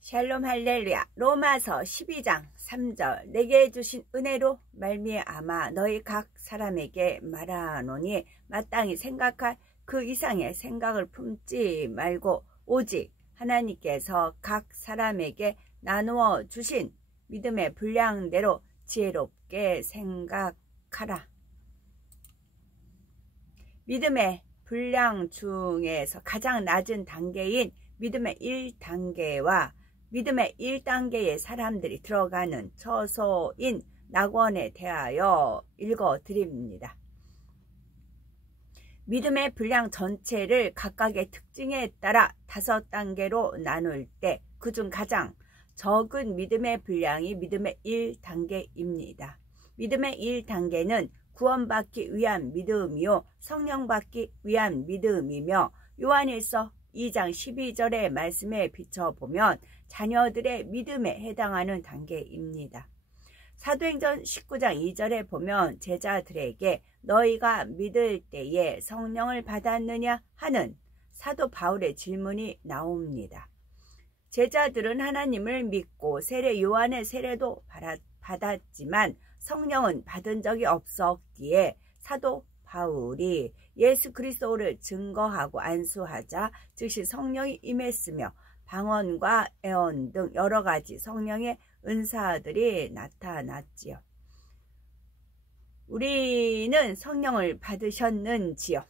샬롬 할렐루야. 로마서 12장 3절. 내게 주신 은혜로 말미암아 너희 각 사람에게 말하노니 마땅히 생각할 그 이상의 생각을 품지 말고 오직 하나님께서 각 사람에게 나누어 주신 믿음의 분량대로 지혜롭게 생각하라. 믿음의 분량 중에서 가장 낮은 단계인 믿음의 1단계와 믿음의 1단계의 사람들이 들어가는 처소인 낙원에 대하여 읽어드립니다. 믿음의 분량 전체를 각각의 특징에 따라 5단계로 나눌 때 그중 가장 적은 믿음의 분량이 믿음의 1단계입니다. 믿음의 1단계는 구원받기 위한 믿음이요 성령 받기 위한 믿음이며 요한일서 2장 12절의 말씀에 비춰보면 자녀들의 믿음에 해당하는 단계입니다. 사도행전 19장 2절에 보면 제자들에게 너희가 믿을 때에 성령을 받았느냐 하는 사도 바울의 질문이 나옵니다. 제자들은 하나님을 믿고 세례 요한의 세례도 받았지만 성령은 받은 적이 없었기에 사도 바울이 예수 그리스도를 증거하고 안수하자 즉시 성령이 임했으며 방언과 애언 등 여러 가지 성령의 은사들이 나타났지요. 우리는 성령을 받으셨는지요?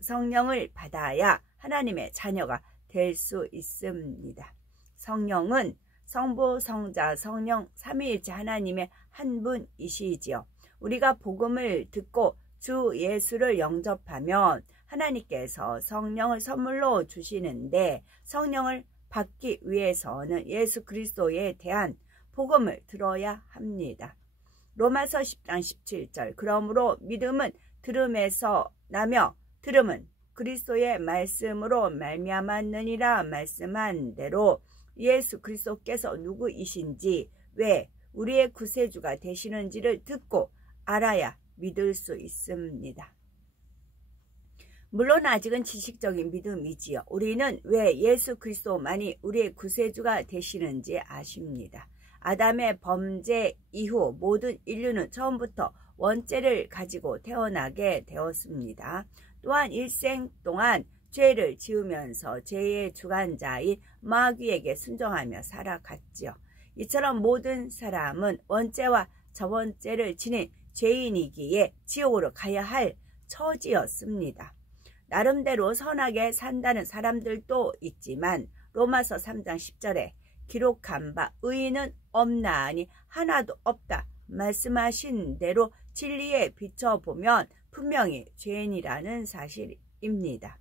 성령을 받아야 하나님의 자녀가 될 수 있습니다. 성령은 성부, 성자, 성령 삼위일체 하나님의 한 분이시지요. 우리가 복음을 듣고 주 예수를 영접하면 하나님께서 성령을 선물로 주시는데 성령을 받기 위해서는 예수 그리스도에 대한 복음을 들어야 합니다. 로마서 10장 17절. 그러므로 믿음은 들음에서 나며 들음은 그리스도의 말씀으로 말미암았느니라 말씀한 대로 예수 그리스도께서 누구이신지 왜 우리의 구세주가 되시는지를 듣고 알아야 믿을 수 있습니다. 물론 아직은 지식적인 믿음이지요. 우리는 왜 예수 그리스도만이 우리의 구세주가 되시는지 아십니다. 아담의 범죄 이후 모든 인류는 처음부터 원죄를 가지고 태어나게 되었습니다. 또한 일생 동안 죄를 지으면서 죄의 주관자인 마귀에게 순종하며 살아갔지요. 이처럼 모든 사람은 원죄와 저원죄를 지닌 죄인이기에 지옥으로 가야 할 처지였습니다. 나름대로 선하게 산다는 사람들도 있지만 로마서 3장 10절에 기록한 바 의인은 없나니 하나도 없다 말씀하신 대로 진리에 비춰보면 분명히 죄인이라는 사실입니다.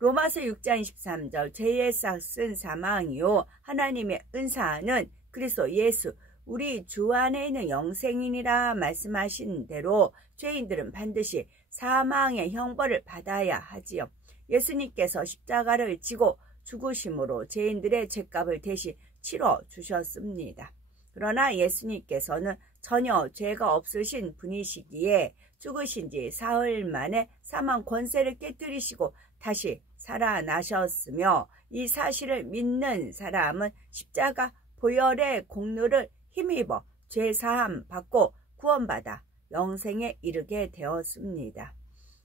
로마서 6장 23절 죄의 싹은 사망이요 하나님의 은사는 그리스도 예수 우리 주 안에 있는 영생이니라 말씀하신 대로 죄인들은 반드시 사망의 형벌을 받아야 하지요. 예수님께서 십자가를 지고 죽으심으로 죄인들의 죄값을 대신 치러 주셨습니다. 그러나 예수님께서는 전혀 죄가 없으신 분이시기에 죽으신 지 사흘 만에 사망 권세를 깨뜨리시고 다시 살아나셨으며 이 사실을 믿는 사람은 십자가 보혈의 공로를 힘입어 죄사함 받고 구원받아 영생에 이르게 되었습니다.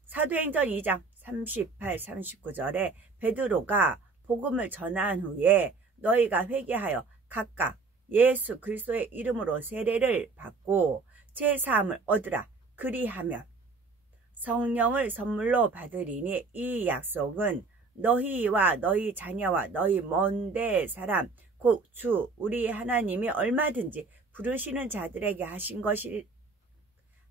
사도행전 2장 38, 39절에 베드로가 복음을 전한 후에 너희가 회개하여 각각 예수 그리스도의 이름으로 세례를 받고 죄사함을 얻으라 그리하면 성령을 선물로 받으리니 이 약속은 너희와 너희 자녀와 너희 먼데 사람 곧 주 우리 하나님이 얼마든지 부르시는 자들에게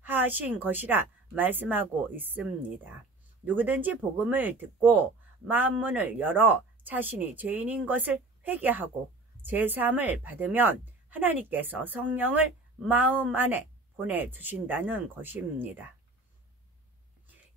하신 것이라 말씀하고 있습니다. 누구든지 복음을 듣고 마음문을 열어 자신이 죄인인 것을 회개하고 죄사함을 받으면 하나님께서 성령을 마음 안에 보내주신다는 것입니다.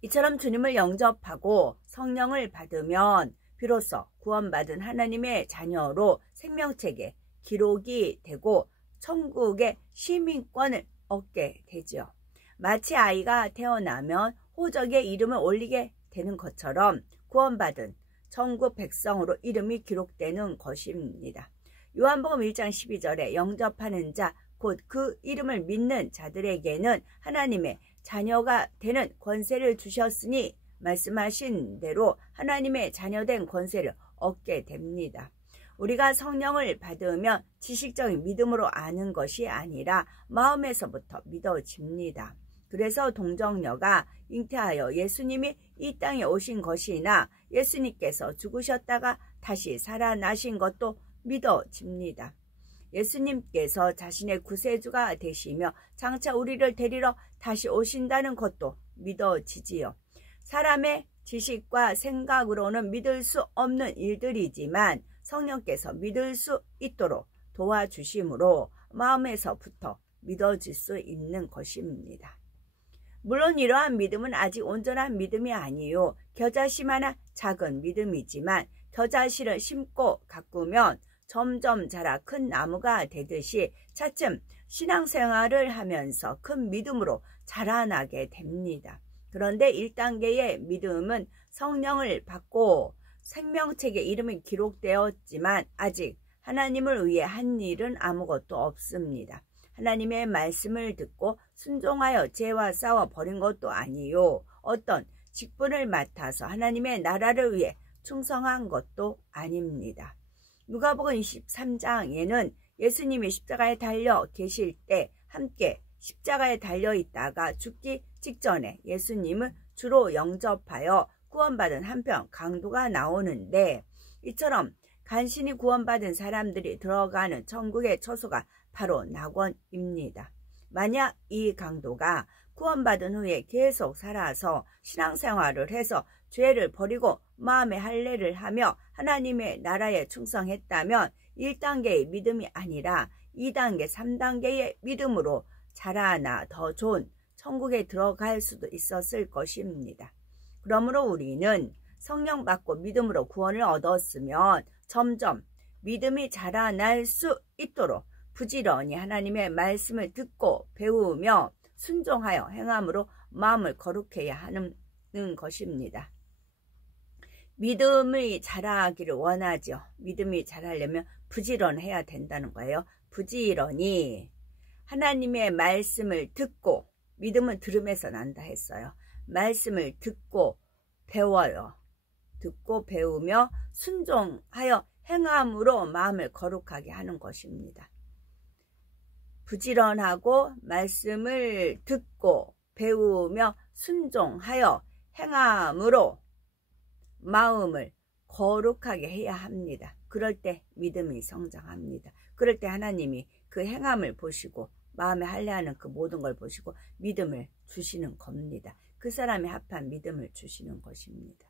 이처럼 주님을 영접하고 성령을 받으면 비로소 구원받은 하나님의 자녀로 생명책에 기록이 되고 천국의 시민권을 얻게 되죠. 마치 아이가 태어나면 호적에 이름을 올리게 되는 것처럼 구원받은 천국 백성으로 이름이 기록되는 것입니다. 요한복음 1장 12절에 영접하는 자, 곧 그 이름을 믿는 자들에게는 하나님의 자녀가 되는 권세를 주셨으니 말씀하신 대로 하나님의 자녀된 권세를 얻게 됩니다. 우리가 성령을 받으면 지식적인 믿음으로 아는 것이 아니라 마음에서부터 믿어집니다. 그래서 동정녀가 잉태하여 예수님이 이 땅에 오신 것이나 예수님께서 죽으셨다가 다시 살아나신 것도 믿어집니다. 예수님께서 자신의 구세주가 되시며 장차 우리를 데리러 다시 오신다는 것도 믿어지지요. 사람의 지식과 생각으로는 믿을 수 없는 일들이지만 성령께서 믿을 수 있도록 도와주심으로 마음에서부터 믿어질 수 있는 것입니다. 물론 이러한 믿음은 아직 온전한 믿음이 아니요 겨자씨만한 작은 믿음이지만 겨자씨를 심고 가꾸면 점점 자라 큰 나무가 되듯이 차츰 신앙생활을 하면서 큰 믿음으로 자라나게 됩니다. 그런데 1단계의 믿음은 성령을 받고 생명책에 이름이 기록되었지만 아직 하나님을 위해 한 일은 아무것도 없습니다. 하나님의 말씀을 듣고 순종하여 죄와 싸워 버린 것도 아니요 어떤 직분을 맡아서 하나님의 나라를 위해 충성한 것도 아닙니다. 누가복음 23장에는 예수님이 십자가에 달려 계실 때 함께 십자가에 달려 있다가 죽기 직전에 예수님을 주로 영접하여 구원받은 한편 강도가 나오는데 이처럼 간신히 구원받은 사람들이 들어가는 천국의 처소가 바로 낙원입니다. 만약 이 강도가 구원받은 후에 계속 살아서 신앙생활을 해서 죄를 버리고 마음의 할례를 하며 하나님의 나라에 충성했다면 1단계의 믿음이 아니라 2단계, 3단계의 믿음으로 자라나 더 좋은 천국에 들어갈 수도 있었을 것입니다. 그러므로 우리는 성령 받고 믿음으로 구원을 얻었으면 점점 믿음이 자라날 수 있도록 부지런히 하나님의 말씀을 듣고 배우며 순종하여 행함으로 마음을 거룩해야 하는 것입니다. 믿음이 자라기를 원하죠. 믿음이 자라려면 부지런해야 된다는 거예요. 부지런히 하나님의 말씀을 듣고, 믿음은 들음에서 난다 했어요. 말씀을 듣고 배워요. 듣고 배우며 순종하여 행함으로 마음을 거룩하게 하는 것입니다. 부지런하고 말씀을 듣고 배우며 순종하여 행함으로 마음을 거룩하게 해야 합니다. 그럴 때 믿음이 성장합니다. 그럴 때 하나님이 그 행함을 보시고 마음에 할례하는 그 모든 걸 보시고 믿음을 주시는 겁니다. 그 사람에 합한 믿음을 주시는 것입니다.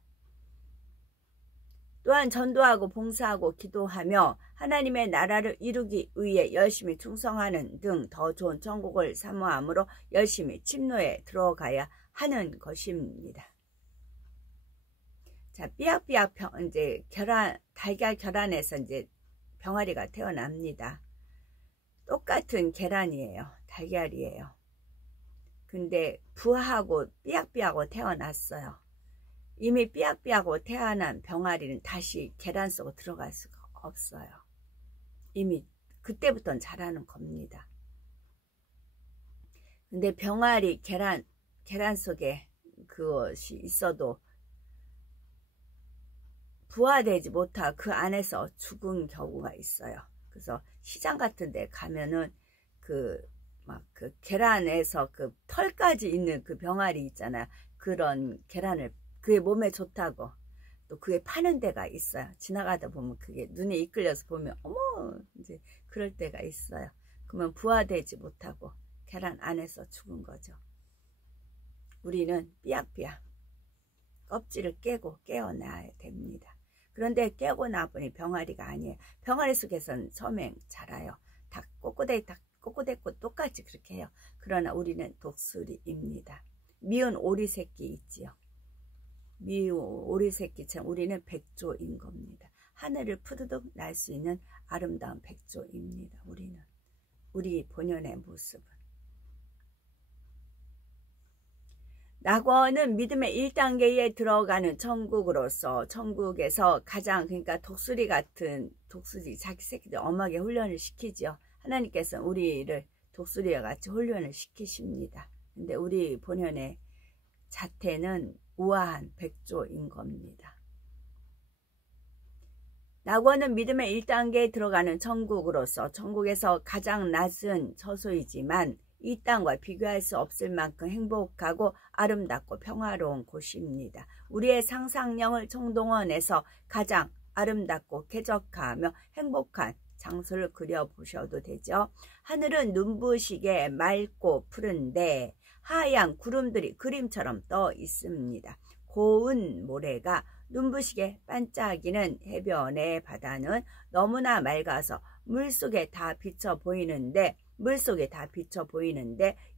또한 전도하고 봉사하고 기도하며 하나님의 나라를 이루기 위해 열심히 충성하는 등 더 좋은 천국을 사모함으로 열심히 침노에 들어가야 하는 것입니다. 자, 삐약삐약 이제 달걀 결안에서 이제 병아리가 태어납니다. 똑같은 계란이에요. 달걀이에요. 근데 부하고 삐약삐약하고 태어났어요. 이미 삐약삐약하고 태어난 병아리는 다시 계란 속으로 들어갈 수가 없어요. 이미 그때부터는 자라는 겁니다. 근데 병아리 계란 속에 그것이 있어도 부화되지 못하고 그 안에서 죽은 경우가 있어요. 그래서 시장 같은 데 가면은 그 계란에서 그 털까지 있는 그 병아리 있잖아요. 그런 계란을 그게 몸에 좋다고 또 그게 파는 데가 있어요. 지나가다 보면 그게 눈에 이끌려서 보면 어머 이제 그럴 때가 있어요. 그러면 부화되지 못하고 계란 안에서 죽은 거죠. 우리는 삐약삐약 껍질을 깨고 깨어나야 됩니다. 그런데 깨고 나보니 병아리가 아니에요. 병아리 속에서는 처음에 자라요. 닭 꼬꼬대꽃 똑같이 그렇게 해요. 그러나 우리는 독수리입니다. 미운 오리 새끼 있지요. 미운 오리 새끼처럼 우리는 백조인 겁니다. 하늘을 푸드득 날 수 있는 아름다운 백조입니다. 우리는 우리 본연의 모습은 낙원은 믿음의 1단계에 들어가는 천국으로서 천국에서 가장 그러니까 독수리 같은 독수리 자기 새끼들 엄하게 훈련을 시키죠. 하나님께서 우리를 독수리와 같이 훈련을 시키십니다. 근데 우리 본연의 자태는 우아한 백조인 겁니다. 낙원은 믿음의 1단계에 들어가는 천국으로서 천국에서 가장 낮은 처소이지만 이 땅과 비교할 수 없을 만큼 행복하고 아름답고 평화로운 곳입니다. 우리의 상상력을 총동원해서 가장 아름답고 쾌적하며 행복한 장소를 그려보셔도 되죠. 하늘은 눈부시게 맑고 푸른데 하얀 구름들이 그림처럼 떠 있습니다. 고운 모래가 눈부시게 반짝이는 해변의 바다는 너무나 맑아서 물속에 다 비쳐 보이는데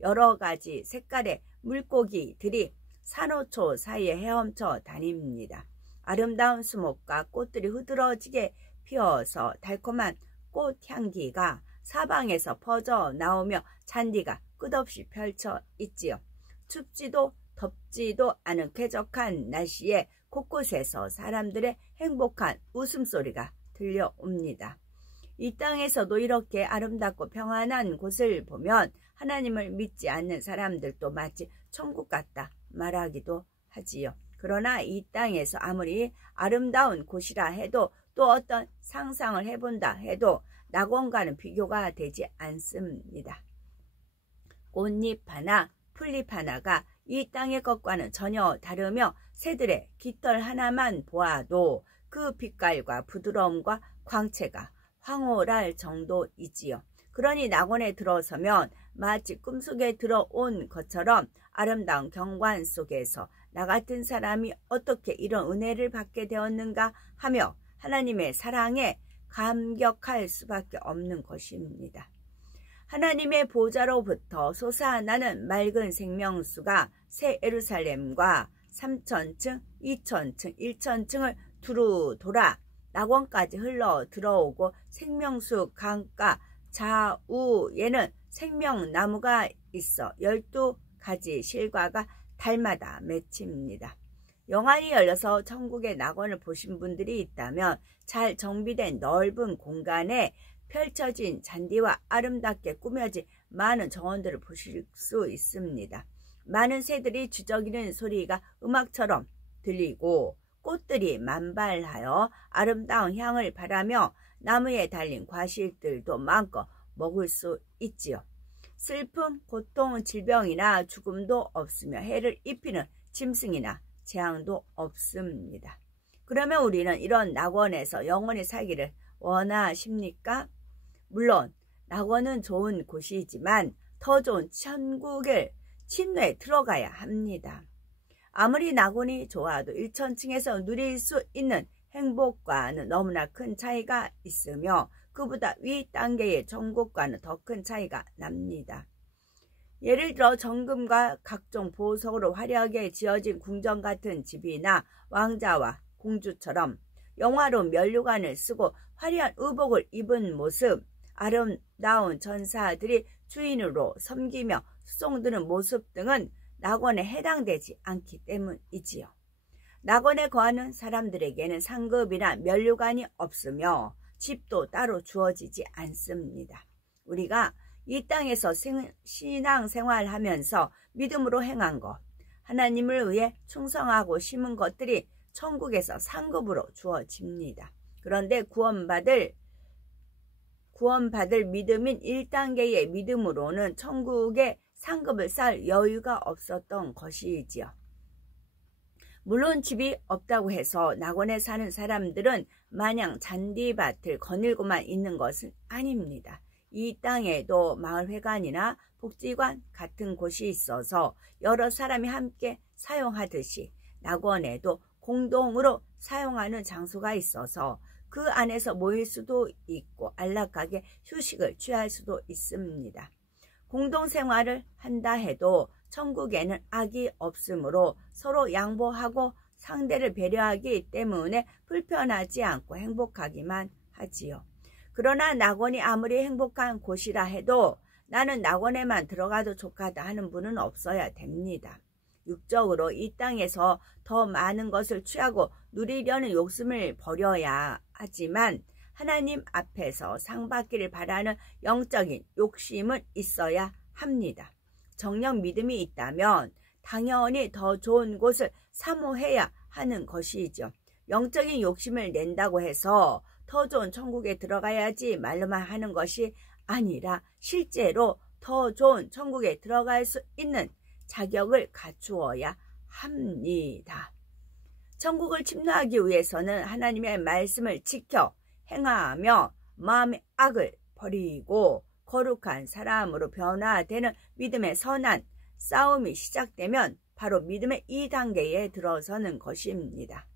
여러 가지 색깔의 물고기들이 산호초 사이에 헤엄쳐 다닙니다. 아름다운 수목과 꽃들이 흐드러지게 피어서 달콤한 꽃향기가 사방에서 퍼져 나오며 잔디가 끝없이 펼쳐 있지요. 춥지도 덥지도 않은 쾌적한 날씨에 곳곳에서 사람들의 행복한 웃음소리가 들려옵니다. 이 땅에서도 이렇게 아름답고 평안한 곳을 보면 하나님을 믿지 않는 사람들도 마치 천국 같다 말하기도 하지요. 그러나 이 땅에서 아무리 아름다운 곳이라 해도 또 어떤 상상을 해본다 해도 낙원과는 비교가 되지 않습니다. 꽃잎 하나, 풀잎 하나가 이 땅의 것과는 전혀 다르며 새들의 깃털 하나만 보아도 그 빛깔과 부드러움과 광채가 황홀할 정도이지요. 그러니 낙원에 들어서면 마치 꿈속에 들어온 것처럼 아름다운 경관 속에서 나 같은 사람이 어떻게 이런 은혜를 받게 되었는가 하며 하나님의 사랑에 감격할 수밖에 없는 것입니다. 하나님의 보좌로부터 솟아나는 맑은 생명수가 새 예루살렘과 3,000층, 2,000층, 1,000층을 두루 돌아 낙원까지 흘러 들어오고 생명수 강가 좌우에는 생명나무가 있어 12가지 실과가 달마다 맺힙니다. 영안이 열려서 천국의 낙원을 보신 분들이 있다면 잘 정비된 넓은 공간에 펼쳐진 잔디와 아름답게 꾸며진 많은 정원들을 보실 수 있습니다. 많은 새들이 주저기는 소리가 음악처럼 들리고 꽃들이 만발하여 아름다운 향을 바라며 나무에 달린 과실들도 마음껏 먹을 수 있지요. 슬픔, 고통, 질병이나 죽음도 없으며 해를 입히는 짐승이나 재앙도 없습니다. 그러면 우리는 이런 낙원에서 영원히 살기를 원하십니까? 물론 낙원은 좋은 곳이지만 더 좋은 천국을 침노에 들어가야 합니다. 아무리 낙원이 좋아도 1,000층에서 누릴 수 있는 행복과는 너무나 큰 차이가 있으며 그보다 위 단계의 천국과는 더 큰 차이가 납니다. 예를 들어 정금과 각종 보석으로 화려하게 지어진 궁전 같은 집이나 왕자와 공주처럼 영화로운 면류관을 쓰고 화려한 의복을 입은 모습, 아름다운 전사들이 주인으로 섬기며 수송드는 모습 등은 낙원에 해당되지 않기 때문이지요. 낙원에 거하는 사람들에게는 상급이나 면류관이 없으며 집도 따로 주어지지 않습니다. 우리가 이 땅에서 신앙생활하면서 믿음으로 행한 것, 하나님을 위해 충성하고 심은 것들이 천국에서 상급으로 주어집니다. 그런데 구원받을 믿음인 1단계의 믿음으로는 천국에 상급을 쌓을 여유가 없었던 것이지요. 물론 집이 없다고 해서 낙원에 사는 사람들은 마냥 잔디밭을 거닐고만 있는 것은 아닙니다. 이 땅에도 마을회관이나 복지관 같은 곳이 있어서 여러 사람이 함께 사용하듯이 낙원에도 공동으로 사용하는 장소가 있어서 그 안에서 모일 수도 있고 안락하게 휴식을 취할 수도 있습니다. 공동생활을 한다 해도 천국에는 악이 없으므로 서로 양보하고 상대를 배려하기 때문에 불편하지 않고 행복하기만 하지요. 그러나 낙원이 아무리 행복한 곳이라 해도 나는 낙원에만 들어가도 좋겠다 하는 분은 없어야 됩니다. 육적으로 이 땅에서 더 많은 것을 취하고 누리려는 욕심을 버려야 하지만 하나님 앞에서 상 받기를 바라는 영적인 욕심은 있어야 합니다. 정녕 믿음이 있다면 당연히 더 좋은 곳을 사모해야 하는 것이죠. 영적인 욕심을 낸다고 해서 더 좋은 천국에 들어가야지 말로만 하는 것이 아니라 실제로 더 좋은 천국에 들어갈 수 있는 자격을 갖추어야 합니다. 천국을 침노하기 위해서는 하나님의 말씀을 지켜 행하며 마음의 악을 버리고 거룩한 사람으로 변화되는 믿음의 선한 싸움이 시작되면 바로 믿음의 2단계에 들어서는 것입니다.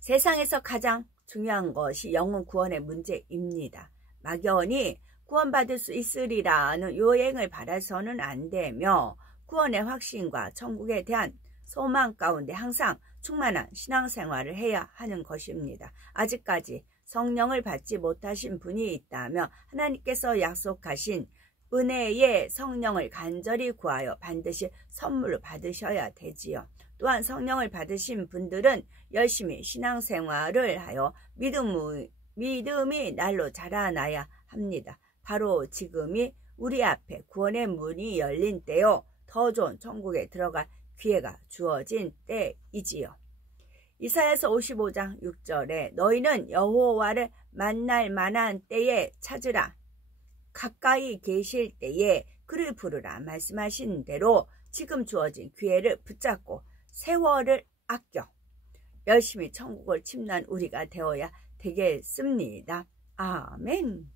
세상에서 가장 중요한 것이 영혼 구원의 문제입니다. 막연히 구원받을 수 있으리라는 요행을 바라서는 안 되며 구원의 확신과 천국에 대한 소망 가운데 항상 충만한 신앙생활을 해야 하는 것입니다. 아직까지 성령을 받지 못하신 분이 있다면 하나님께서 약속하신 은혜의 성령을 간절히 구하여 반드시 선물로 받으셔야 되지요. 또한 성령을 받으신 분들은 열심히 신앙생활을 하여 믿음이 날로 자라나야 합니다. 바로 지금이 우리 앞에 구원의 문이 열린 때요. 더 좋은 천국에 들어갈 기회가 주어진 때이지요. 이사야서 55장 6절에 너희는 여호와를 만날 만한 때에 찾으라. 가까이 계실 때에 그를 부르라 말씀하신 대로 지금 주어진 기회를 붙잡고 세월을 아껴 열심히 천국을 침노한 우리가 되어야 되겠습니다. 아멘.